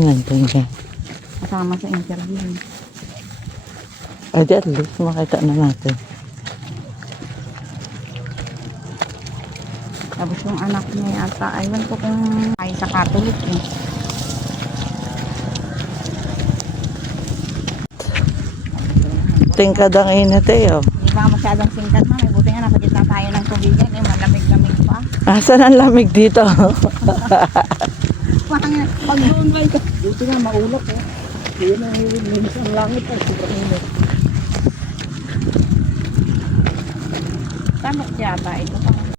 nandun ka. Kasama sa interview. Ay, di at least makita na natin. Tapos yung anak niya yata, aywan ko kung ay sa Catholic eh. Tingkad ang init eh, oh. Hindi ba masyadong singkat na, may buti nga nasa gitna tayo ng tubigan eh, malamig-lamig pa. Asan ang lamig dito? Parang pag doon ba ito? Buti nga maulap eh. Hindi na linis ang langit ay sobrang init. Tanok yata ito pa.